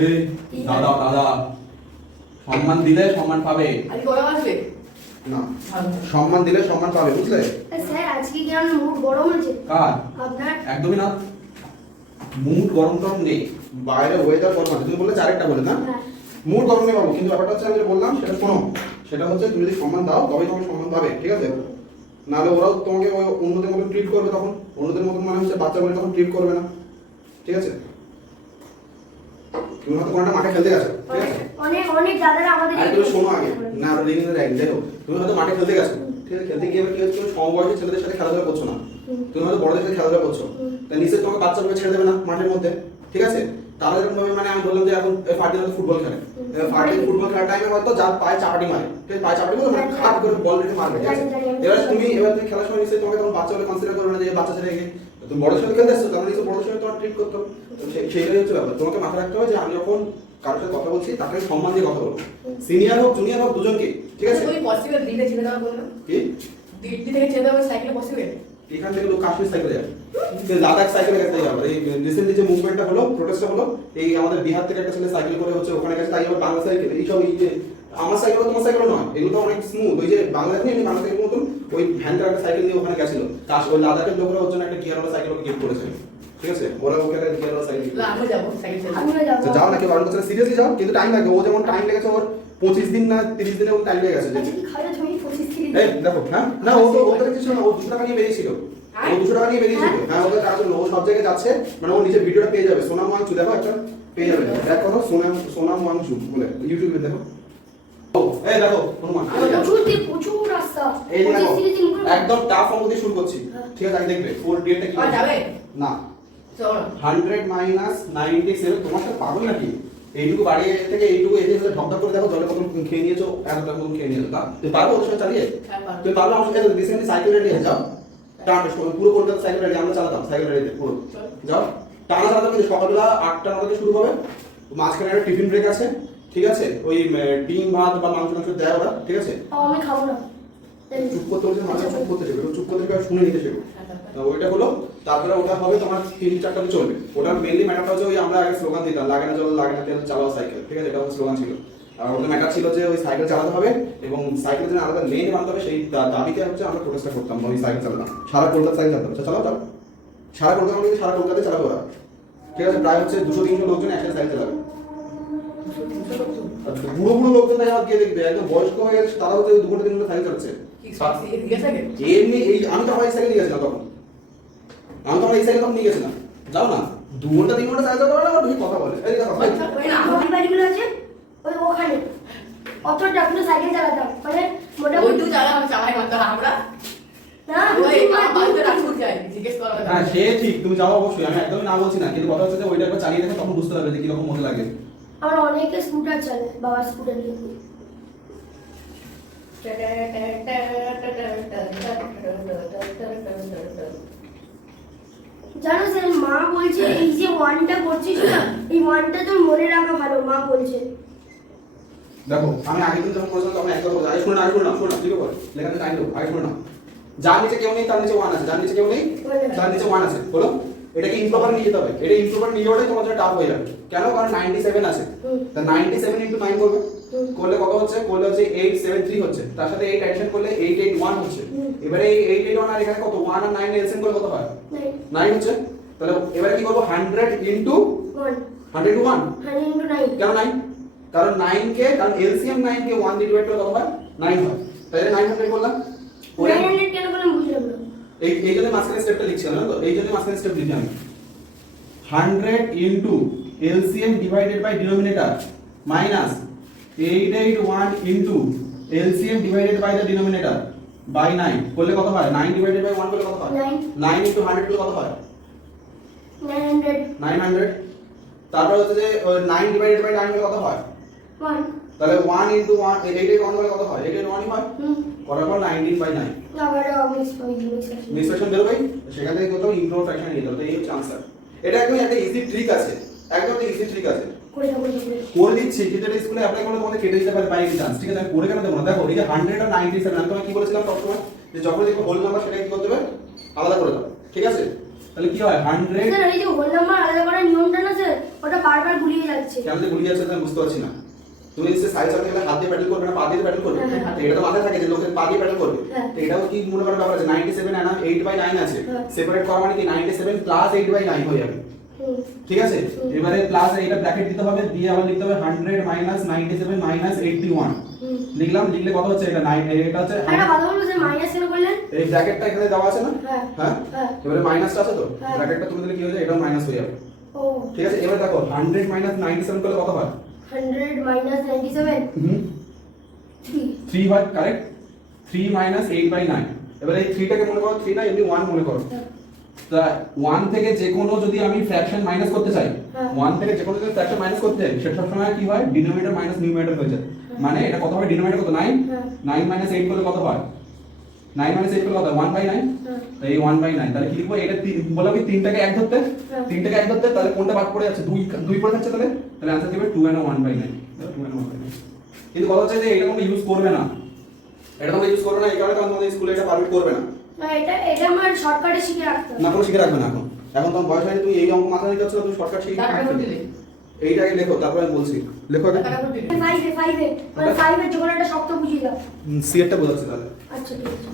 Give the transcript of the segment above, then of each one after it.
এই দাদা দাদা সম্মান দিলে সম্মান পাবে আজকে ওরা আসবে না, সম্মান দিলে সম্মান পাবে, বুঝলে? স্যার আজকে কি আমার মুড গরম হয়েছে? কার? আপনার? একদমই না, মুড গরম টরম নেই, বাইরে ওয়েদার গরম আছে। তুমি বললে চারেকটা বলে না, মুড গরম নেই বাবু, কিন্তু ব্যাপারটা হচ্ছে আমি যেটা বললাম সেটা শোনো। সেটা হচ্ছে তুমি যদি সম্মান দাও তবেই তোমাকে সম্মান পাবে, ঠিক আছে? নাহলে ওরাও তোমাকে অন্যদের মতো ট্রিট করবে, তখন অন্যদের মতো মানে হচ্ছে বাচ্চা বলে তখন ট্রিট করবে না, ঠিক আছে? তুমি হয়তো কোনটা মাঠে খেলতে গেছো, ঠিক আছে? অনেক অনেক দাদারা আমাদের আরে তুমি শোনো আগে, না আর রিং এর এক দেখো, তুমি হয়তো মাঠে খেলতে গেছো, ঠিক আছে? খেলতে গিয়ে কি হচ্ছে, তুমি সমবয়সী ছেলেদের সাথে খেলাধুলা করছো না, তুমি হয়তো বড়দের সাথে খেলাধুলা করছো, তাই নিশ্চয়ই তোমাকে বাচ্চাগুলো ছেড়ে দেবে না মাঠের মধ্যে, ঠিক আছে? তারা যেরকম ভাবে মানে আমি বললাম যে এখন ফার্টিন হয়তো ফুটবল খেলে, ফার্টিন ফুটবল খেলার টাইমে হয়তো যার পায়ে চাপাটি মারে, ঠিক আছে? পায়ে চাপাটি মারে মানে খাট করে বল রেখে মারবে, ঠিক আছে? এবার তুমি খেলার সময় নিশ্চয়ই তোমাকে তখন বাচ্চা বলে কনসিডার করবে না যে বাচ্চা ছেলে রেখে তুমি বড় সাথে খেলতে আসছো, তার নিশ্চয়ই বড় সাথে তোমার ট্রিট করতো। সেইটাই হচ্ছে ব্যাপার, তোমাকে মাথায় রাখতে হবে যে আমি যখন কারোর সাথে কথা বলছি তাকে সম্মান দিয়ে কথা বলবো, সিনিয়র হোক জুনিয়র হোক দুজনকে, ঠিক আছে? ওই পসিবল দিলে ছেড়ে দেওয়া বললো কি দিল্লি থেকে ছেড়ে দেওয়া সাইকেলে পসিবল এখান থেকে লোক কাশ্মীর সাইকেলে যাবে, লাদাখ সাইকেলে গেছে যাবে। এই রিসেন্টলি যে মুভমেন্টটা হলো, প্রোটেস্টটা হলো, এই আমাদের বিহার থেকে একটা ছেলে সাইকেল করে হচ্ছে ওখানে গেছে, তাই আবার বাংলা সাইকেল এইসব এই যে আমার সাইকেল তোমার সাইকেল নয়, এগুলো তো অনেক স্মুথ, ওই যে বাংলাদেশে এমনি বাংলা সাইকেল মতন ওই ভ্যানটা একটা সাইকেল দিয়ে ওখানে গেছিল, ওই লাদাখের লোকরা ওর জন্য একটা গিয়ারওয়ালা সাইকেল ওকে গিফট করেছে, ঠিক আছে? ওরা ওকে একটা গিয়ারওয়ালা সাইকেল আমি যাবো সাইকেল আমিও যাবো। যাও নাকি বারণ করছে, সিরিয়াসলি যাও, কিন্তু টাইম লাগবে। ও যেমন টাইম লেগেছে ওর 25 দিন না 30 দিনে ওর টাইম লেগে গেছে। আজকে কি খাওয়া তুমি 25 এই দেখো, হ্যাঁ না ও তো কিছু না, ও 200 টাকা নিয়ে বেরিয়েছিল, ও 200 টাকা নিয়ে বেরিয়েছিল, হ্যাঁ ওদের কাজ হলো ও সব জায়গায় যাচ্ছে, মানে ও নিজের ভিডিওটা পেয়ে যাবে, সোনাম ওয়াংচু দেখো একটা পেয়ে যাবে, দেখো সোনাম ওয়াংচু বলে ইউটিউবে দেখো। ও এই দেখো হনুমান, প্রচুর রাস্তা। এই দেখো 25 দিন একদম টাফ অঙ্ক দিয়ে শুরু করছি, ঠিক আছে? আগে দেখবে ওর ডেটটা কি যাবে না চলো 100 মাইনাস 97, তোমার সাথে পাগল নাকি? এইটুকু বাড়ি থেকে এইটুকু এসে ঢকঢক করে দেখো, জলের বোতল খেয়ে নিয়েছো, এতটা মতন খেয়ে নিয়েছো, তা তুমি পারবো ওর সঙ্গে চালিয়ে? তুমি পারবে আমার সঙ্গে? রিসেন্টলি সাইকেল রেডি হয়ে যাও, টানা পুরো কলকাতা সাইকেল রেডি আমরা চালাতাম, সাইকেল রেডিতে পুরো যাও টানা চালাতাম, কিন্তু সকালবেলা 8টা 9টা থেকে শুরু হবে, মাঝখানে একটা টিফিন ব্রেক আছে, ঠিক আছে? ওই ডিম ভাত বা মাংস টাংস দেয় ওরা, ঠিক আছে? আমি খাবো না। চুপ করতে বলছে, মাঝে চুপ করতে শেখো, চুপ করতে শেখো, শুনে নিতে শেখো। ওইটা হলো, তারপরে ওটা হবে তোমার 3-4টাতে চলবে। ওটার মেইনলি ম্যাটারটা হচ্ছে ওই আমরা আগে স্লোগান দিতাম, লাগে না জল লাগে না তেল চালাও সাইকেল, ঠিক আছে? এটা হচ্ছে স্লোগান ছিল। আর ওটা ম্যাটার ছিল যে ওই সাইকেল চালাতে হবে এবং সাইকেল যেন আলাদা লেন বানাতে হবে, সেই দাবিতে হচ্ছে আমরা প্রোটেস্টটা করতাম, ওই সাইকেল চালাতাম, সারা কলকাতা সাইকেল চালাতাম। আচ্ছা চালাও, সারা কলকাতা মানে সারা কলকাতায় চালাবে ওরা, ঠিক আছে? প্রায় হচ্ছে 200-300 লোকজন একসাথে সাইকেল চালাবে। বুড়ো বুড়ো লোকজন তাই আমার গিয়ে দেখবে, একদম বয়স্ক হয়ে গেছে তারা হচ্ছে 2-3 ঘন্টা সাইকেল চালাচ্ছে। এমনি এই আমি তো সাইকেল নিয়ে গেছিলাম তখন, আমি তো এই সাইকেল তখন নিয়ে গেছিলাম, যাও না 2-3 ঘন্টা সাইকেল চালাবে, আর বেশি কথা বলে। এই দেখো আমার বাড়িগুলো আছে ওই ওখানে, অতটা পুরো সাইকেল চালাতাম, মানে মোটামুটি চালাই মাত্র আমরা না হ্যাঁ সে ঠিক, তুমি যাও অবশ্যই, আমি একদমই না বলছি না, কিন্তু কথা হচ্ছে যে ওইটা একবার চালিয়ে দেখো, তখন বুঝতে পারবে যে কিরকম মজা লাগে। আমার অনেকে স্কুটার চালায়, বাবার স্কুটার নিয়ে। জানো স্যার, মা বলছে এই যে ওয়ানটা করছিস না, এই ওয়ানটা তোর মনে রাখা ভালো, মা বলছে। দেখো আমি আগের দিন যখন করেছিলাম তখন একবার বলছি, আগে শুনে না, শোনো ঠিক আছে? লেখাতে টাইম দেবো, আগে শুনে না। যার নিচে কেউ নেই তার নিচে 1 আছে, যার নিচে কেউ নেই তার নিচে 1 আছে, বলো? এটাকে ইমপ্রপার নিয়ে যেতে হবে, এটা ইমপ্রপার নিয়ে যাওয়াটাই তোমার জন্য টাফ হয়ে যাবে। কেন? কারণ 97 আছে, তা 97 * 9 করবে, করলে কত হচ্ছে? করলে হচ্ছে 873 হচ্ছে, তার সাথে 8 অ্যাডিশন করলে 881 হচ্ছে। এবারে এই 881 আর এখানে কত 1 আর 9 এলসিএম করলে কত হয়? 9 হচ্ছে। তাহলে এবারে কি করব? 100 * 1 100 * 1 100 * 9 কেন 9? কারণ 9 কে, কারণ এলসিএম 9 কে 1 দিয়ে ডিভাইড করলে কত হয়? 9 হয়। তাহলে 900 করলাম। 900 কেন বললাম বুঝলাম না। এই জন্য মাঝখানে স্টেপটা লিখছিলাম না তো, এই জন্য মাঝখানে স্টেপ লিখি আমি। 100 * LCM divided by denominator minus 881 * LCM divided by the denominator by 9 করলে কত হয়? 9 ডিভাইডেড বাই 1 করলে কত হয়? 9 * 100 করলে কত হয়? 900 900। তারপর হচ্ছে যে 9 ডিভাইডেড বাই 9 করলে কত হয়? 1 তাহলে 1 * 1 881 করলে কত হয়? 881 হয়। করার পর 19/9 আবার মিক্স ফ্র্যাকশন বেরোবে, সেখান থেকে কোথাও ইমপ্রুভ ফ্র্যাকশন নিয়ে যেতে হবে। এই হচ্ছে আনসার। এটা একদম একটা ইজি ট্রিক আছে, একদম একটা ইজি ট্রিক আছে, করে দিচ্ছি, কিন্তু এটা স্কুলে অ্যাপ্লাই করলে তোমাদের কেটে দিতে পারে বাই চান্স, ঠিক আছে? আমি করে কেন দেবো না? দেখো এই যে 100 আর 97, আমি তোমাকে কি বলেছিলাম সবসময় যে যখন দেখবে হোল নাম্বার সেটাকে কি করতে হবে? আলাদা করে দাও, ঠিক আছে? তাহলে কি হয়? 100 স্যার এই যে হোল নাম্বার আলাদা করার নিয়মটা না স্যার, ওটা বারবার গুলিয়ে যাচ্ছে। কেন যে গুলিয়ে যাচ্ছে আমি বুঝতে পারছি না। তুমি নিশ্চয়ই সাইকেল চালাতে গেলে হাত দিয়ে প্যাডেল করবে না, পা দিয়ে প্যাডেল করবে। হ্যাঁ। তো এটা তো মাথায় থাকে যে লোকে পা দিয়ে প্যাডেল করবে। হ্যাঁ। তো এটাও কি মনে করার ব্যাপার আছে? 97 না 8/9 আছে, হ্যাঁ। সেপারেট করা মানে কি 97 প্লাস 8/9 হয়ে যাবে। হুম। ঠিক আছে, এবারে প্লাস এটা ব্র্যাকেট দিতে হবে, দিয়ে আবার লিখতে হবে 100 মাইনাস 97 মাইনাস 81 হুম। লিখলাম। লিখলে কত হচ্ছে? এটা 9, এটা হচ্ছে একটা কথা বলবো যে মাইনাস কেন করলেন? এই ব্র্যাকেটটা এখানে দেওয়া আছে না? হ্যাঁ। হ্যাঁ, হ্যাঁ। এবারে মাইনাসটা আছে তো, হ্যাঁ। ব্র্যাকেটটা তুলে দিলে কি হয়ে যায়? এটাও মাইনাস হয়ে যাবে। ও ঠিক আছে, এবার দেখো 100 মাইনাস 97 করলে কত হয়? 100 মাইনাস 97 3। 3 হয়, কারেক্ট। 3 মাইনাস 8/9। এবার এই 3 টাকে মনে করো 3 না এমনি 1 মনে করো। তা 1 থেকে যে কোনো যদি আমি ফ্র্যাকশন মাইনাস করতে চাই, হ্যাঁ। 1 থেকে যে কোনো যদি ফ্র্যাকশন মাইনাস করতে চাই, সেটা সবসময় কি হয়? ডিনোমিনেটর মাইনাস নিউমারেটর হয়ে যায়। মানে এটা কত হবে? ডিনোমিনেটর কত? 9। হ্যাঁ। 9 মাইনাস 8 করলে কত হয়? 9 মাইনাস 8 করলে কত হয়? 1/9। হ্যাঁ। তো এই 1/9 তাহলে কি লিখবো? এটা বললাম কি 3টাকে এক ধরতে, হ্যাঁ। 3টাকে এক ধরতে, তাহলে কোনটা বাদ পড়ে যাচ্ছে? 2 পড়ে যাচ্ছে, তাহলে आंसर দিবে 2 and 1/9। 2 and 1/9। কিন্তু কথা হচ্ছে যে এটা তোমরা ইউজ করবে না, এটা তোমরা ইউজ করবে না এই কারণে, কারণ তোমাদের স্কুলে এটা পারমিট করবে না। না এটা আমার শর্টকাটে শিখে রাখতে হবে। না, কোনো শিখে রাখবে না এখন। এখন তোমার বয়স হয়নি, তুমি এই অঙ্ক মাথায় নিতে হচ্ছে না, তুমি শর্টকাট শিখে টাকা করে দিলে এইটাকে লেখো, তারপর আমি বলছি লেখো আগে। টাকা করে দিলে 5 মানে 5 এর যখন একটা শব্দ বুঝিয়ে দাও। সি এরটা বোঝাচ্ছি তাহলে। আচ্ছা ঠিক আছে।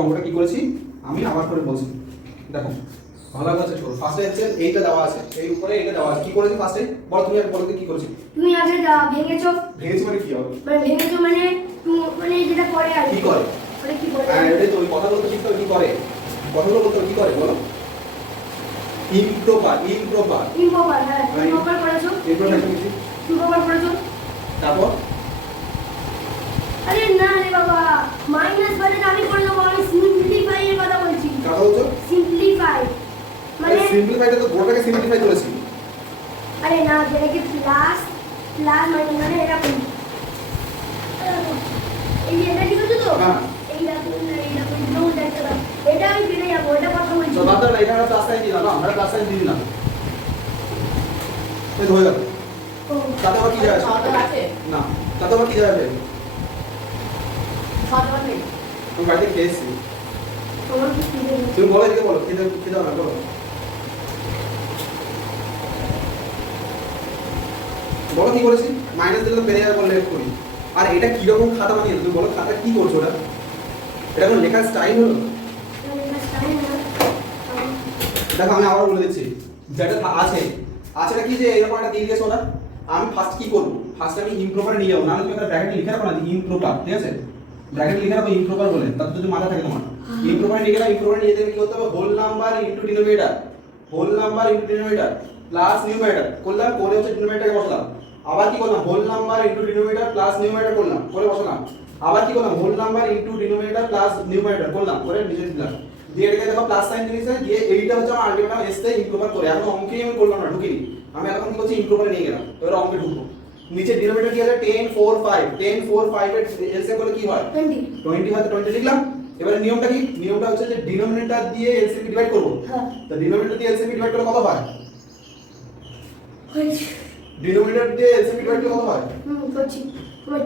অঙ্কটা কি করেছি আমি আবার করে বলছি। দেখো ভালো আছে শোনো, ফার্স্টে হচ্ছে এইটা দেওয়া আছে, এই উপরে এইটা দেওয়া আছে। কি করেছি ফার্স্টে বল, তুমি আগে বলো তো কি করেছি। তুমি আগে ভেঙেছো। ভেঙেছি মানে কি হবে? মানে ভেঙেছো মানে মানে যেটা করে আর কি করে? মানে কি করে? হ্যাঁ এটাই তো, ওই কথা বলতে শিখতে হবে কি করে, কথাগুলো বলতে হবে কি করে বলো। Improper, improper, improper. হ্যাঁ ইম্প্রপার করেছো। ইমপ্রপার কি? ইম্প্রপার করেছো। তারপর আরে না রে বাবা, মাইনাস মানে আমি করে দেবো, আমি সিম্পলিফাই এর কথা বলছি। কথা বলছো সিম্পলিফাই মানে সিম্পলিফাইটা তো গোটাকে সিম্পলিফাই করেছি। আরে না, যেটাকে প্লাস প্লাস মানে এরকম এই যে এটা ঠিক আছে তো। হ্যাঁ। এইরকম নোট দেখতে দাও, এটা আমি পেরে যাবো, এটা কথা বলছি। তো বাদ দাও না, এখানে প্লাস সাইন দিলাম না, আমরা প্লাস সাইন দিয়ে দিলাম, এই হয়ে গেল। ও তাতে আবার কি যায় আসে? খাওয়া দাওয়া আছে? না, তাতে আবার কি যায় আসে? খাওয়া দাওয়া নেই? আমি বাড়িতে খেয়েছি। তোমার কি খিদে পেয়েছে? তুমি বলো, এদিকে বলো, খেতে খেতে হবে না, বলো বলো কি করেছি। মাইনাস দিলে তো বেড়ে যাবে বললে করি। আর এটা কি রকম খাতা বানিয়ে তুমি বলো, খাতা কি করছো ওটা? এটা কোন লেখার স্টাইল হলো? এটা টাইম না। দেখো আমি আবার বলে দিচ্ছি, যেটা আছে আছেটা কি যে এরকম একটা দিয়ে দিয়েছো ওরা। আমি ফার্স্ট কি করবো, ফার্স্ট আমি ইমপ্রপারে নিয়ে যাবো, নাহলে তুমি একটা ব্র্যাকেট লিখে রাখো না ইমপ্রপার, ঠিক আছে? ব্র্যাকেট লিখে রাখো ইমপ্রপার বলে, তাতে যদি মাথা থাকে তোমার। ইমপ্রপারে নিয়ে গেলাম, ইমপ্রপারে নিয়ে যেতে কি করতে হবে, whole number into denominator, whole number into denominator plus numerator করলাম, করে হচ্ছে ডিনোমিনেটরকে বসালাম। আবার কি করলাম, whole number into denominator plus numerator করলাম, করে বসালাম। আবার কি করলাম, whole number into denominator plus numerator করলাম, করে নিচে দিলাম। দিয়ে এটাকে দেখো প্লাস সাইন দিয়েছে, দিয়ে এইটা হচ্ছে আমার আলটিমেটাম এসতে ইমপ্রপার করে। এখন অঙ্কেই আমি করলাম না, ঢুকিনি। আমি এখন কি করছি, ইমপ্রপারে নিয়ে গেলাম, এবার অঙ্কে ঢুকবো। নিচে ডিনোমিনেটর কি আছে, 10 4 5, 10 4 5 এর এলসিএম করলে কি হয়, 20। 20 হয়, তো 20 লিখলাম। এবারে নিয়মটা কি, নিয়মটা হচ্ছে যে ডিনোমিনেটর দিয়ে এলসিএম ডিভাইড করব। হ্যাঁ তো ডিনোমিনেটর দিয়ে এলসিএম ডিভাইড করলে কত হয়, হয়েছে। ডিনোমিনেটর দিয়ে এলসিএম ডিভাইড করলে কত হয়, করছি। তোমার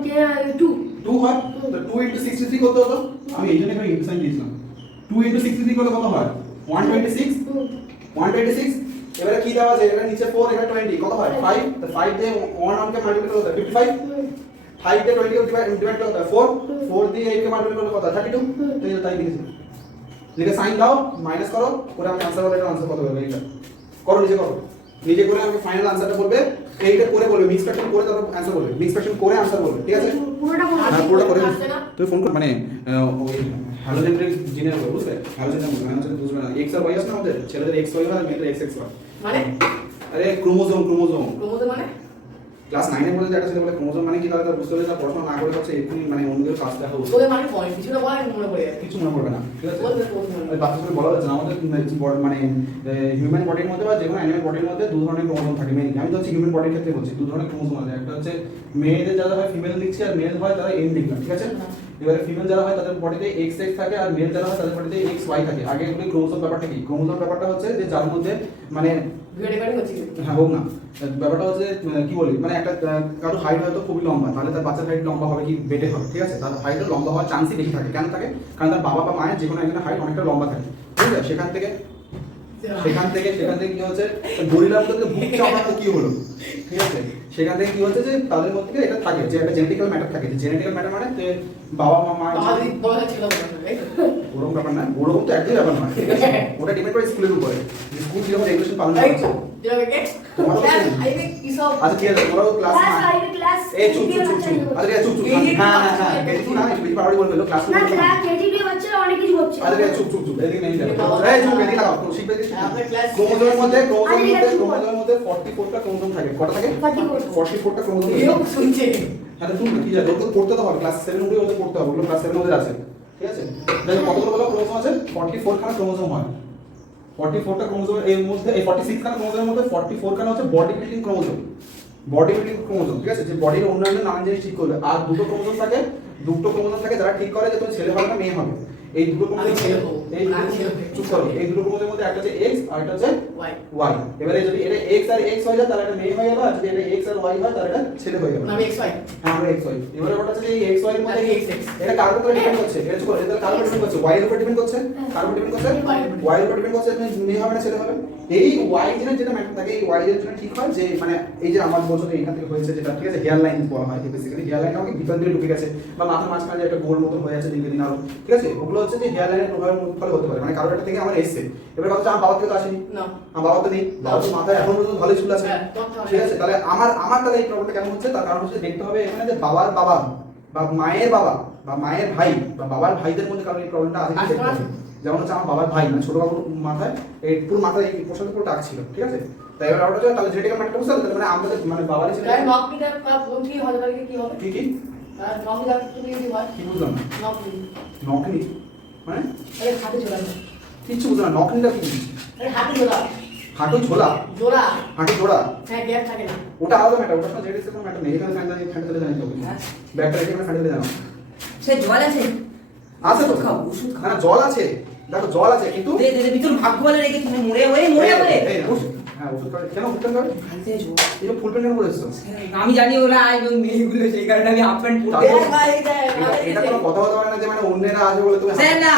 2 2 হয়। তো 2 * 63 করতে হতো, আমি এই জন্য একটা ইনটু সাইন দিয়েছিলাম। 2 * 63 করলে কত হয়, 126, 126। এবারে কি দেওয়া আছে, এখানে নিচে 4, এখানে 20, কত হয় 5। তো 5 দিয়ে 1 কে মাল্টিপ্লাই করলে কত হয়, 55। 5 দিয়ে 20 কে ডিভাইড করলে কত হয় 4, 4 দিয়ে 8 কে মাল্টিপ্লাই করলে কত হয় 32। তো এই তাই লিখেছি, লিখে সাইন দাও, মাইনাস করো, করে আমি आंसर বলে, এটা आंसर কত হবে এইটা করো, নিজে করো, নিজে করে আমি ফাইনাল आंसरটা বলবে। এইটা করে বলবে, মিক্স ফ্র্যাকশন করে তারপর आंसर বলবে, মিক্স ফ্র্যাকশন করে आंसर বলবে, ঠিক আছে? পুরোটা বলো। হ্যাঁ পুরোটা করে আসছে না? তুমি ফোন কর, মানে ওই হ্যালোজেনের জিনের হবে, বুঝলে? হ্যালোজেনের মানে হচ্ছে বুঝবে না, এক্স আর ওয়াই আছে না আমাদের, ছেলেদের এক্স ওয়াই হয় আর মেয়েদের এক্স এক্স হয়। মানে আরে ক্রোমোজোম, ক্রোমোজোম। ক্রোমোজোম মানে ক্লাস 9 এর মধ্যে একটা ছেলে বলে ক্রোমোজোম মানে কি, তাহলে তার বুঝতে হবে না, পড়াশোনা না করে হচ্ছে এক্ষুনি মানে অন্যদের কাজ দেখা উচিত। ওদের মানে পয়েন্ট কিছুটা বলে মনে পড়ে যাবে। কিছু মনে পড়বে না, ঠিক আছে? বলবে বলবে ওই বাচ্চাদের বলা হচ্ছে না, আমাদের মানে হিউম্যান বডির মধ্যে বা যে কোনো অ্যানিমাল বডির মধ্যে দু ধরনের ক্রোমোজোম থাকে মেইনলি। আমি তো হচ্ছে হিউম্যান বডির ক্ষেত্রে বলছি, দু ধরনের ক্রোমোজোম আছে। একটা হচ্ছে মেয়েদের যারা হয় ফিমেল লিখছে, আর মেল হয় তারা এন লিখলাম, ঠিক আছে? এবারে ফিমেল যারা হয় তাদের বডিতে এক্স এক্স থাকে, আর মেল যারা হয় তাদের বডিতে এক্স ওয়াই থাকে। আগে এগুলো ক্রোমোজোম ব্যাপারটা কি, ক্রোমোজোম ব্যাপারটা হচ্ছে যে যার মধ্যে মানে ভিডিও রেকর্ডিং হচ্ছে কি? হ্যাঁ হোক না, ব্যাপারটা হচ্ছে কি বলি, মানে একটা কারো হাইট হয়তো খুবই লম্বা, তাহলে তার বাচ্চার হাইট লম্বা হবে কি, বেটে হবে, ঠিক আছে? তার হাইট লম্বা হওয়ার চান্সই বেশি থাকে। কেন থাকে, কারণ তার বাবা বা মায়ের যে কোনো একজনের হাইট অনেকটা লম্বা থাকে, ঠিক আছে? সেখান থেকে কি হচ্ছে, গরিলার মধ্যে বুক চাপা তো কি হলো, ঠিক আছে? সেখান থেকে কি হচ্ছে যে তাদের মধ্যে এটা থাকে যে একটা জেনেটিক্যাল ম্যাটার থাকে। জেনেটিক্যাল ম্যাটার মানে যে বাবা মা মা বাঙালি বলা ছিল বলে, তাই তো? ওরকম ব্যাপার না, ওরকম তো একদমই ব্যাপার নয়, ঠিক আছে? ওটা ডিপেন্ড করে স্কুলের উপরে, স্কুল কিরকম রেগুলেশন পালন তাই করছে। তো? যেরকম কে? তোমারও তো ক্লাস same। আইবে কি সব? আচ্ছা ঠিক আছে, তোমরাও ক্লাস ক্লাস 5 ক্লাস এই চুপ চুপ চুপ চুপ, আচ্ছা ঠিক আছে, চুপ চুপ, হ্যাঁ হ্যাঁ হ্যাঁ, বেশি না, একটু বেশি পাড়াড়ি বলবে, ক্লাস না ক্লাস 82 বাচ্চারা অনেক কিছু হচ্ছে। আচ্ছা ঠিক আছে, চুপ চুপ চুপ, এদিকে নেই যাবে, এই চুপ, এদিকে লাগাও, তো শিখবে কি? আপনার ক্লাস ক্রোমোজোমের মধ্যে আচ্ছা, ক্রোমোজোমের মধ্যে 44টা ক্রোমোজোম থাকে, কটা থাকে? 44টা ক্রোমোজোম থাকে। এও শুনছে। হ্যাঁ তো শুনুন, কি জানো, ওদের পড়তে তো হবে, ক্লাস 7 অবধি ওদের পড়তে হবে, ওগুলো ক্লাস 7 ওদের আছে, ঠিক আছে? দেখো কতগুলো বলো ক্রোমোজোম আছে, 44 খানা ক্রোমোজোম হয়। 44টা ক্রোমোজোমের এর মধ্যে, এই 46 খানা ক্রোমোজোমের মধ্যে 44 খানা হচ্ছে body building chromosome, body building chromosome, ঠিক আছে? যে বডির অন্যান্য নানান জিনিস ঠিক করবে। আর দুটো ক্রোমোজোম থাকে যারা ঠিক করে যে তুমি ছেলে হবে না মেয়ে হবে। এই দুটো আমি ক্রোমোজোম ছেলে হবো। এই চুপ করো, এই দুটো ক্রোমোজোমের মধ্যে একটা হচ্ছে x আর একটা হচ্ছে ওয়াই y। এবারে যদি এটা x আর x হয়ে যায় তাহলে এটা মেয়ে হয়ে যাবে, আর যদি এটা x আর y হয় তাহলে এটা ছেলে হয়ে যাবে। আমি এক্স ওয়াই হ্যাঁ আমরা x y। এবারে ওটা হচ্ছে যে এই x y এর মধ্যে আর x, এটা কার উপর ডিপেন্ড করছে? এটা চুপ করো, এটা কার উপর ডিপেন্ড করছে? y এর উপর ডিপেন্ড করছে। কার উপর ডিপেন্ড করছে? y এর উপর ডিপেন্ড করছে। তুমি মেয়ে হবে না ছেলে হবে? এই y জিনের যেটা ম্যাটার থাকে, এই y এর জন্য ঠিক হয় যে মানে এই যে আমার বছর এখান থেকে হয়েছে যেটা, ঠিক আছে, হেয়ার লাইন বলা হয় বেসিক্যালি। হেয়ার লাইন আমাকে ভিতর দিয়ে ঢুকে গেছে বা মাথার মাঝখানে যে একটা গোল মতো হয়ে আছে দিন দিন আরো, ঠিক আছে, ওগুলো হচ্ছে যে হেয়ার লাইনের প্রভাবের ফলে হতে পারে, মানে কারোর একটা থেকে আমার এসছে। এবার কথা হচ্ছে আমার বাবা থেকে তো আসেনি, না আমার বাবা তো নেই, বাবা তো মাথায় এখন পর্যন্ত ভালো চুল আছে, হ্যাঁ, তখন ঠিক আছে। তাহলে আমার তাহলে এই প্রবলেমটা কেন হচ্ছে? তার কারণ হচ্ছে দেখতে হবে এখানে যে বাবার বাবা বা মায়ের বাবা বা মায়ের ভাই বা বাবার ভাইদের মধ্যে কারণ এই প্রবলেমটা আছে কি দেখতে হবে। যেমন হচ্ছে আমার বাবার ভাই মানে ছোট বাবুর মাথায় এই পুরো মাথায় এই পোশাক পুরো টাক ছিল, ঠিক আছে। তাই এবার ওটা তাহলে জেনেটিক্যাল ম্যাটারটা বুঝতে হবে, মানে আমাদের মানে বাবারই ছিল। তাই নক নিতে কি হবে তাহলে কি হবে? কি কি আর নক নিতে তুমি কি হয়? কি বুঝলাম না? নক নি নকনি মানে আরে হাতে জোড়া কিচ্ছু বুঝলাম না। নকনিটা কি? আরে হাতে জোড়া হাঁটু ঝোলা, জোড়া হাঁটু জোড়া, হ্যাঁ গ্যাপ থাকে না ওটা আলাদা ম্যাটার। ওটা সঙ্গে জেনেটিক্সের কোনো ম্যাটার নেই। এখানে ফ্যান্টা দিলে জানি তো ব্যাকটা রেখে এখানে ফ্যান্টা দিলে জানো সে জল আছে আছে তো, খাও ওষুধ না খাও জল আছে, দেখো জল আছে কিন্তু দে দে দে ভিতর ভাগ্য বলে রেখে তুমি মরে হয়ে এই না, ওষুধ, হ্যাঁ ওষুধ খাবে। কেন ওষুধ খাবে? খাইতে জল এই যে ফুল প্যান্ট কেন পরেছো? আমি জানি ওরা এবং মেয়েগুলো সেই কারণে আমি হাফ প্যান্ট পরতে তারপর- ভাই দেখ এটা কোনো কথা বলতে পারে না যে মানে অন্যেরা আছে বলে তুমি স্যার না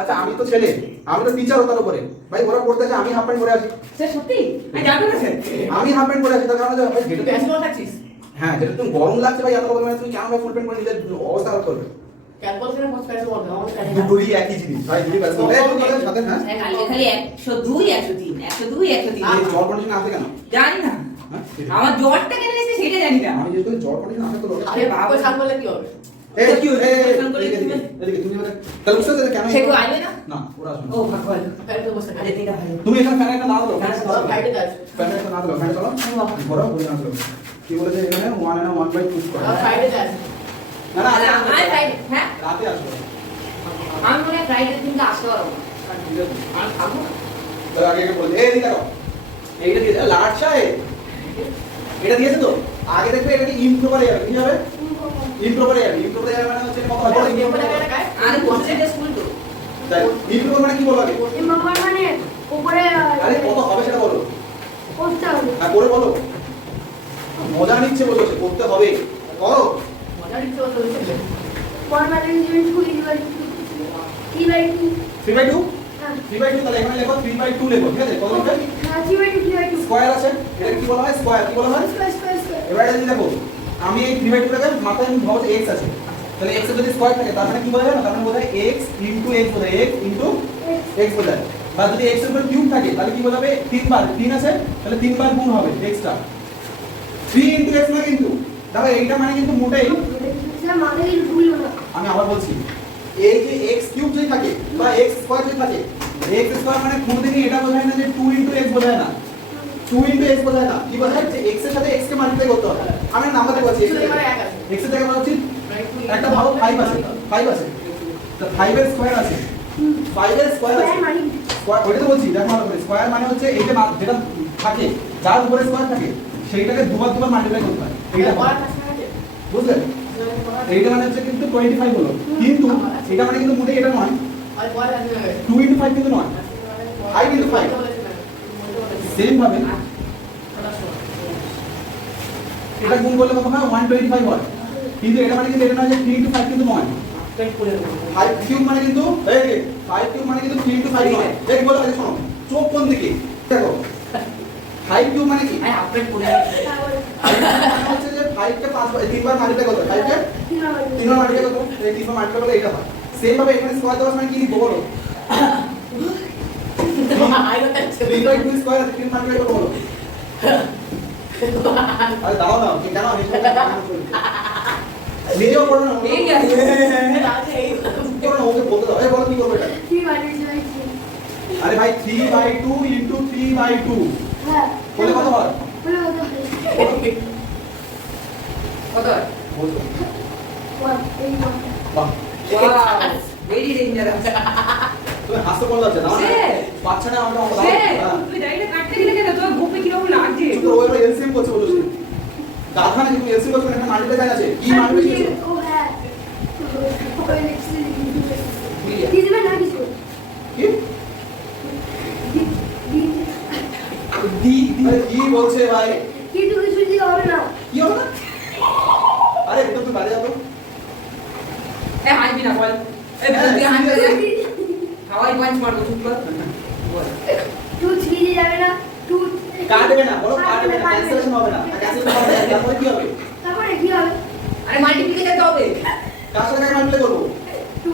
আচ্ছা আমি তো ছেলে, আমি তো টিচার তার উপরে ভাই, ওরা পড়তে আছে আমি হাফ প্যান্ট পরে আছি, স্যার সত্যি আমি জানি না স্যার আমি হাফ প্যান্ট পরে আছি। তার কারণে যে ভাই তুই যেটা ব্যস্ত থাকছিস হ্যাঁ যেটা তুমি গরম লাগছে ভাই এত পরিমাণে তুমি কেন ভাই ফুল প্যান্ট পরে নিজের অবস্থা খারাপ করবে? ক্যালকুলাস করে পৌঁছ পেছে বলতে আমাদের কাছে দুটোই একই জিনিস ভাই, দুটোই ব্যাস এই তোমাদের সাথে হ্যাঁ খালি খালি 102 103 102 103 এই জ্বর কন্ডিশন আছে কেন? জানি না হ্যাঁ আমার জ্বরটা কেন এসেছে সেটা জানি না আমি যেহেতু জ্বর কন্ডিশন আছে তো আরে বাবা সান বললে কি হবে এই কি হলো? এদিকে তুমি মানে তাহলে বুঝতে পারছো কেন? সে কেউ আইবে না না ওরা আসবে ও ভাগ্য ভালো ফের তো বসে আরে এটা ভালো তুমি এখানে ফ্যান একটা না দাও, ফ্যান একটা সব দাও, ফাইটে যাচ্ছে ফ্যান একটা না দাও, ফ্যান চালাও বড় বলে না দাও। কি বলেছে এখানে 1 and 1/2 করে সব ফাইটে যাচ্ছে না না আরে আজকে আমার ফ্রাইডে হ্যাঁ রাতে আসবে। আমি মনে হয় ফ্রাইডে দিনকে আসতে পারবো না। আর খাবো না তাহলে আগে বলে এই দিকে দেখো এইটা দিয়েছে লাট সাহেব, এটা দিয়েছে তো আগে দেখবে এটা কি ইমপ্রপার এয়ার কি হবে? ইমপ্রপার এয়ার মানে হচ্ছে কত বড় বড় গেম বলে কাটা কায় আর কোচিংটা স্কুল তো তাই ইমপ্রপার মানে কি বলবো আগে? ইম্প্রপার মানে উপরে আরে কত হবে সেটা বলো, করতে হবে। আর করে বলো। মজা নিচ্ছে বলছো করতে হবে, করো। মজা দিতে হতো হচ্ছে 1/2 3/2 3/2 হ্যাঁ 3/2 তাহলে এখানে লেখো 3/2 লেখো, ঠিক আছে? কত লিখবে? 3/2 স্কয়ার আছে, এটা কি বলা হয়? স্কয়ার কি বলা হয়? স্কয়ার এবার এটা যদি দেখো আমি এই 3/2 টাকে মাথায় আমি ভাবছি x আছে, তাহলে x এর যদি স্কয়ার থাকে তার মানে কি বোঝায় না? তার মানে বোঝায় x into x বোঝায়, x into x বোঝায়। বা যদি x এর উপর কিউব থাকে তাহলে কি বোঝাবে? 3 বার, 3 আছে তাহলে 3 বার গুণ হবে x টা। 3 into x না কিন্তু দেখো এইটা মানে কিন্তু মোটেই, স্যার মাথায় ভুল না। আমি আবার বলছি, এই যে x কিউব যদি থাকে বা x স্কয়ার যদি থাকে, x স্কয়ার মানে কোনদিনই এটা বোঝায় না যে 2 into x বোঝায় না, 2 into x বোঝায় না। কি বোঝায়? যে x এর সাথে x কে মাল্টিপ্লাই করতে হবে। আমি নাম্বার দিয়ে বলছি শুধু এবারে এক আছে x এর জায়গায় বলা উচিত একটা ভালো 5 আছে, 5 আছে, তো 5 এর স্কয়ার আছে, 5 এর স্কয়ার আছে, স্কয়ার মানে স্কয়ার ওইটা তো বলছি দেখো ভালো করে। স্কয়ার মানে হচ্ছে এই যে যেটা থাকে যার উপরে স্কয়ার থাকে সেইটাকে দুবার দুবার মাল্টিপ্লাই করতে হয়, এইটা পড়া কাছে আছে বুঝলেন? এইটা মানে হচ্ছে কিন্তু 25 হলো, কিন্তু এটা মানে কিন্তু মোটেই এটা নয়, আর পড়া আছে 2 into 5 কিন্তু নয়। 5 into 5 সেম ভাবে এটা গুণ করলে কত হয়? 125 হয়, কিন্তু এটা মানে কিন্তু এটা নয় যে 3 into 5 কিন্তু নয়। 5 কিউব মানে কিন্তু এই 5 কিউব মানে কিন্তু 3 into 5 নয়। দেখ বলো আগে শোনো, চোখ কোন দিকে দেখো, 5 কিউব মানে কি? আমি হাফ প্যান্ট পরে তারপরে 5 মানে হচ্ছে যে 5 কে 5 বার 3 বার মাল্টিপ্লাই করতে হয়, 5 কে 3 বার মাল্টিপ্লাই করতে হয়, এই 3 বার মাল্টিপ্লাই করলে এটা হয়। সেম ভাবে এখানে স্কয়ার দেওয়ার মানে কি লিখবো বলো? 3/2 স্কয়ার আছে, 3 মাল্টিপ্লাই করতে বলো। আরে দাও না, কি জানো আমি নিজেও পড়ো না, এই গেছে পড়ো না, ওকে বলতে দাও। এই বলো কি করবে এটা? 3/2 আরে ভাই 3/2 into 3/2 হ্যাঁ বলে কত হয়? বলে কত হয়? কত বলতো 1 এই 1 বাহ, ওয়াও ভেরি ডেঞ্জারাস তুমি হাসতে বল যাচ্ছে না সে বাচ্চা না আমরা সে তুই দাইটা কাটতে গেলে কেন তোর গোপে কি রকম লাগছে তো ওই ভাই এলসিএম করছে বলো সে গাধা নাকি তুমি এলসিএম করছো? এখানে মাল্টিপ্লাই আছে কি মাল্টিপ্লাই ও হ্যাঁ ওই নেক্সট কি দিবেন না কিছু বলছে ভাই? কিন্তু কিছু দিতে হবে না। কি হবে না? আরে ভিতর তুই বাইরে যা তো। এ হাসবি না বল এ ভিতর দিয়ে হাসবি না হাওয়াই পাঁচ মারবো চুপ কর বল 2 3 দিয়ে যাবে না। 2 কাটবে না, বলো কাটবে না, ক্যান্সেলেশন হবে না। ক্যান্সেলেশন হবে না, তারপরে কি হবে? তারপরে কি হবে? আরে মাল্টিপ্লিকেশন যেতে হবে কার সাথে কাকে মাল্টিপ্লাই করবো? 2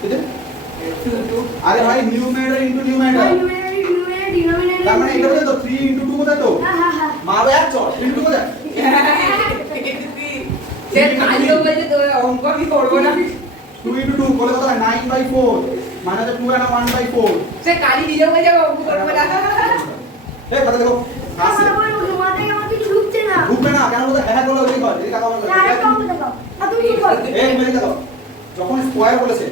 ঠিক আছে? আরে ভাই numerator into numerator. numerator denominator তার মানে এটা বোঝায় তো 3 ইনটু 2 বোঝায় তো? হ্যাঁ মারবে এক চট 3 ইনটু বোঝায়? সে কালিও বলছে তো অঙ্ক আমি করবো না 2 ইনটু 2 করলে কত হয়? 9/4 মানে হচ্ছে 2 and 1/4। সে কালি নিজেও বলছে অঙ্ক করবো না এই কথা দেখো আসছে আমার বল মাথায় আমার কিছু ঢুকছে না। ঢুকবে না কেন বলতে হ্যাঁ বলে ওই কর এই টাকা আমার না একটা অঙ্ক দেখাও। আর তুমি কি করবে? এই মেরে দেখো যখন স্কয়ার বলেছে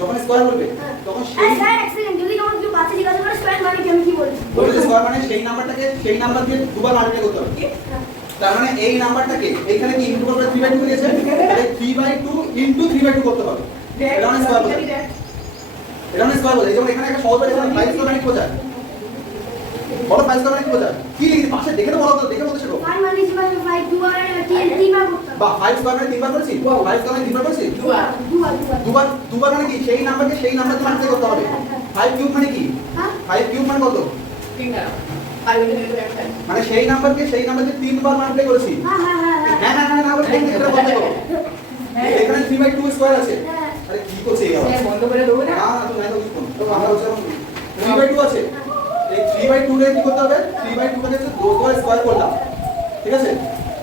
যখন স্কয়ার বলবে তখন সেই স্যার এক সেকেন্ড যদি আমার কিছু বাচ্চা জিজ্ঞাসা করে স্কয়ার মানে কি আমি কি বলছি? বলছে স্কয়ার মানে সেই নাম্বারটাকে সেই নাম্বার দিয়ে দুবার মাল্টিপ্লাই করতে হবে। তার মানে এই নাম্বারটাকে এইখানে কি ইনটু করে 3/2 দিয়েছে তাহলে 3/2 ইনটু 3/2 করতে হবে। এটা মানে স্কয়ার বলে এটা মানে স্কয়ার বলে যেমন এখানে একটা সহজ এখানে 5 স্কয়ার মানে কি বোঝায়? বলো 5 স্কয়ার মানে কি বোঝায়? কি লিখি পাশে দেখে তো বলো তো দেখে বলতে শেখো। 5 মানে কি মানে 5 2 আর 3 বার করতে হবে। বা 5 স্কয়ার মানে 3 বার করেছি 5 স্কয়ার মানে 3 বার করেছি দুবার মানে কি সেই নাম্বারকে সেই নাম্বার দিয়ে মাল্টিপ্লাই করতে হবে। 5 কিউব মানে কি? হ্যাঁ 5 কিউব মানে কত? finger. I will do that. মানে সেই নাম্বারকে সেই নাম্বার দিয়ে 3 বার মাল্টিপ্লাই করেছি। না আবার ঠিক এটা বন্ধ করো। এখানে 3/2 স্কয়ার আছে। আরে কি করছে এই আবার? সে বন্ধ করে দেবো না না তো নাই তো কিছু তো আমরা হচ্ছে 3/2 আছে। এই 3/2 রে কি করতে হবে? 3/2 টাকে হচ্ছে 2 বার স্কয়ার করলাম। ঠিক আছে?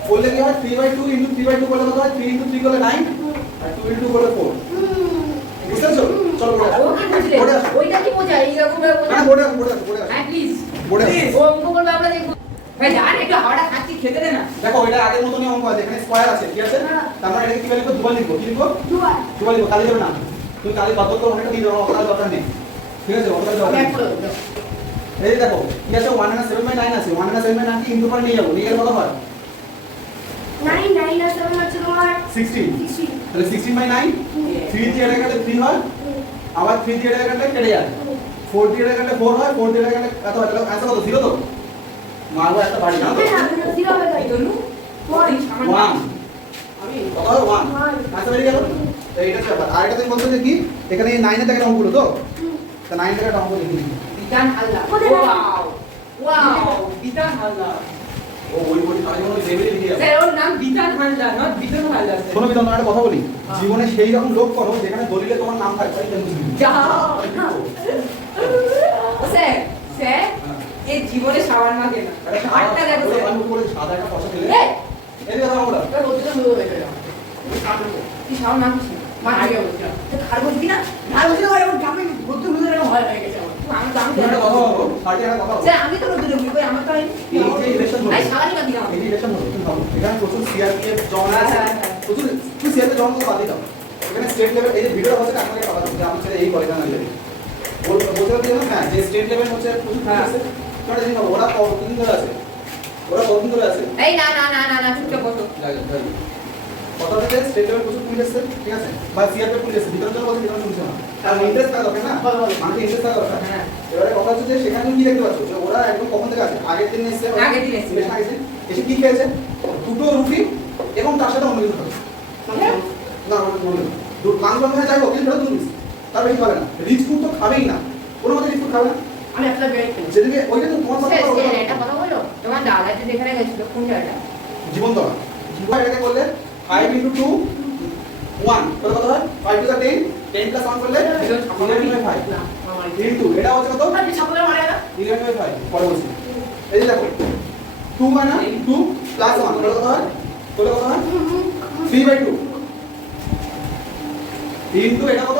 করলে কি হয়? 3/2 ইনটু 3/2 করলে কত হয়? 3 ইনটু 3 করলে 9 আর 2 ইনটু করলে 4। বুঝতে পারছো? চলো পড়ে আসো। ও কি বুঝলে পড়ে আসো। ওইটা কি বোঝায় এইরকম না বোঝায় পড়ে আসো হ্যাঁ প্লিজ পড়ে আসো। ও অঙ্ক করবে আমরা দেখবো ভাই জান একটু হাওয়াটা খাচ্ছি খেতে দে না দেখো এটা আগের মতনই অঙ্ক আছে এখানে স্কয়ার আছে ঠিক আছে তার মানে এটাকে কি লিখবো দুবার লিখবো কি লিখবো দুবার লিখবো কালি দেবে না তুমি কালি বাদ করে অনেকটা দিয়ে দাও ওটা দরকার নেই ঠিক আছে ওটা দরকার নেই এই যে দেখো কি আছে 1 and 7/9 আছে 1 and 7/9 কি ইনটু করে নিয়ে যাবো নিয়ে গেলে কত হয় 9 9 আর 7 হচ্ছে তোমার 16 16 তাহলে 16/9 3 দিয়ে এটা কাটলে 3 হয় আবার 3 দিয়ে এটা কাটলে কেটে যায় 4 দিয়ে এটা কাটলে 4 হয় 4 দিয়ে এটা কাটলে কত হয় তাহলে आंसर কত 0 তো মারবো একটা বাড়ি না তো 0 হবে এই জন্য 1 আমি কত হয় 1 आंसर বেরিয়ে গেল তো এটা হচ্ছে ব্যাপার আর এটা তুমি বলছো যে কি এখানে 9 এর থেকে অঙ্কগুলো তো তা 9 থেকে অঙ্ক লিখি বিধান হাল্লা কোথায় ওয়াও ওয়াও বিধান হাল্লা ও ওই বই আমি কোনো লেভেলে লিখে যাবো স্যার ওর নাম বিধান হাল্লা নট বিধান হাল্লা শোনো বিধান তোমার একটা কথা বলি জীবনে সেই রকম লোক করো যেখানে দলিলে তোমার নাম থাকবে যা ও স্যার স্যার এই জীবনে সাবান মাখে না আটটা দেখো স্যার আমি করে সাদা একটা পয়সা দিলে এই এই দেখো আমরা তো রোদে মুড়ো হয়ে গেল কি সাবান মাখিস না মা আগে বলছি তো খার বলবি না খার বলবি না এরকম জামে রোদে মুড়ো এরকম ভয় হয়ে গেছে আমার আমি তো আমি তুমি একটা কথা বলো সাথে একটা কথা বলো স্যার আমি তো রোদে বলবি কই আমার তো হয়নি এই যে ইলেকশন হলো আই সাবানই মাখি না এই যে ইলেকশন হলো তুমি ভাবো এখানে প্রচুর সিআরপিএফ জন আছে প্রচুর তুমি সিআরপিএফ জন তো বাদ দাও এখানে স্টেট লেভেল এই যে ভিডিওটা হচ্ছে আপনাকে কথা বলতে আমি ছেড়ে এই কলেজ না দিলে বলতে পারছি না হ্যাঁ যে স্টেট লেভেল হচ্ছে প্রচুর হ্যাঁ। আছে তোমরা জানি না ওরা কতদিন ধরে আছে ওরা কতদিন ধরে আছে এই না না না না না চুপচাপ বসো কথা হচ্ছে স্টেট লেভেল প্রচুর পুলিশ আছে ঠিক আছে বা সিআরপিএফ পুলিশ আছে ভিতরে তো বলছে ভিতরে শুনছে না তার ইন্টারেস্ট থাকা দরকার না মানুষের ইন্টারেস্ট থাকা দরকার হ্যাঁ এবারে কথা হচ্ছে যে সেখানে তুমি কি দেখতে পাচ্ছ যে ওরা একদম কখন থেকে আছে আগের দিন এসেছে আগের দিন এসেছে। এসে কি খেয়েছে দুটো রুটি এবং তার সাথে অন্য কিছু খাবে না লাঞ্চ বন্ধ হয়ে যাই হোক কিন্তু দুটো তার বেশি খাবে না রিচ ফুড তো খাবেই না কোনো মতে রিচ ফুড খাবে না আমি একটা বেরিয়ে গেছি যেদিকে ওইটা তো তোমার সাথে স্যার কথা স্যার বলবো। এটা কথা বলো তোমার দাদা যে যেখানে গেছিল কোন জায়গাটা জীবন তো এটাকে করলে 5 into 2 1 কত কত হয় 5 to the 10 10 plus 1 করলে 11/5 না আমার into এটা হচ্ছে কত আপনি ছাপলে মারা গেল 11/5 পরে বলছি এই যে দেখো 2 মানে 2 plus 1 কত কত হয় কত কত হয় 3/2 into এটা কত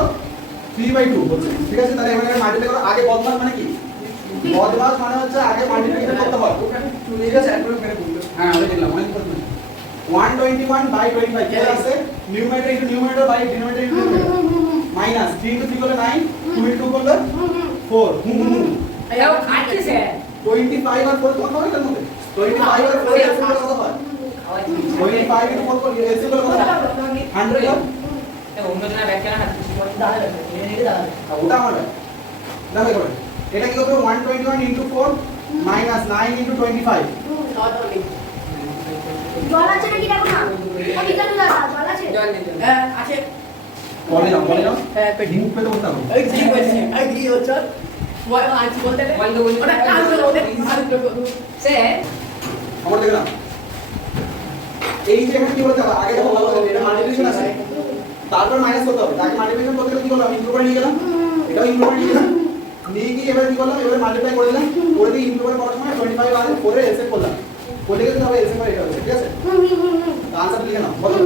3/2 বলছে ঠিক আছে তাহলে এখানে মাল্টিপ্লাই করো আগে বদমাস মানে কি বদমাস মানে হচ্ছে আগে মাল্টিপ্লিকেশন করতে হয় ঠিক আছে হ্যাঁ আমি দেখলাম অনেক কথা 121 by 25 क्या আছে numerator into numerator by denominator into minus 3 into 3 করলে 9 2 into 2 করলে 4 এও খাচ্ছে স্যার 25 আর 4 কত হয় এর মধ্যে 25 আর 4 এর মধ্যে কত হয় 25 into 4 করলে এসে করলে কত হয় 100 হয় অন্য জনের ব্যাখ্যা না দাঁড়া এনে দাঁড়া ওটা আমার না ভাই করে এটা কি করবে 121 into 4 মাইনাস 9 ইনটু 25 খাওয়া দাওয়া নেই। জল আছে নাকি দেখো না ও বিকাল দাদা জল আছে জল নেই জল। হ্যাঁ, আছে। বলে নাও হ্যাঁ, পেটি। মুখ পেতে বলতে হবে এই ঘি বলছে, এই ঘি হচ্ছে। বল, আনছি বলতে দে। বলতে বলতে। ওটা কাজ করে ওদের, ভালো করে করো। স্যার আমার দেখে না এই যে এখানে কি বলতে হবে আগে দেখো ভালো হবে এটা মাল্টিপ্লিকেশন আছে তারপর মাইনাস করতে হবে তাকে মাল্টিপ্লিকেশন করতে গেলে কি করলাম ইনটু করে নিয়ে গেলাম এটাও ইনটু করে নিয়ে গেলাম নিয়ে গিয়ে এবারে কি করলাম এবারে মাল্টিপ্লাই করে দিলাম করে দিয়ে ইনটু করে করার সময় 25 আর 4 এর এলসিএম করলাম করলে কিন্তু হবে এলসিএম করে এটা হচ্ছে ঠিক আছে আনসার লিখে নাও বলো